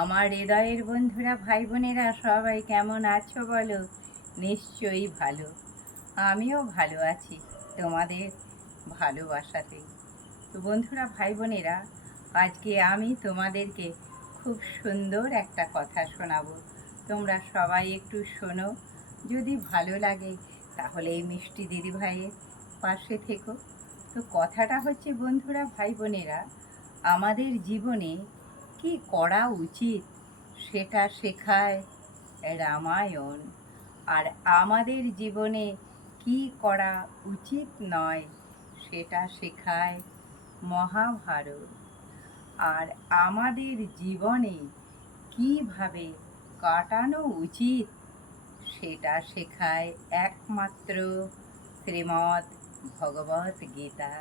আমার হৃদয়ের বন্ধুরা, ভাই বোনেরা সবাই কেমন আছো বলো? নিশ্চয়ই ভালো। আমিও ভালো আছি তোমাদের ভালোবাসাতেই। তো বন্ধুরা, ভাই বোনেরা, আজকে আমি তোমাদেরকে খুব সুন্দর একটা কথা শোনাবো। তোমরা সবাই একটু শোনো। যদি ভালো লাগে তাহলে এই মিষ্টি দিদিভাইয়ের পাশে থেকো। তো কথাটা হচ্ছে, বন্ধুরা, ভাই বোনেরা, আমাদের জীবনে কি করা উচিত সেটা শেখায় রামায়ণ, আর আমাদের জীবনে কি করা উচিত নয় সেটা শেখায় মহাভারত। আর আমাদের জীবনে কিভাবে কাটানো উচিত সেটা শেখায় একমাত্র শ্রীমদ্ ভগবত গীতা।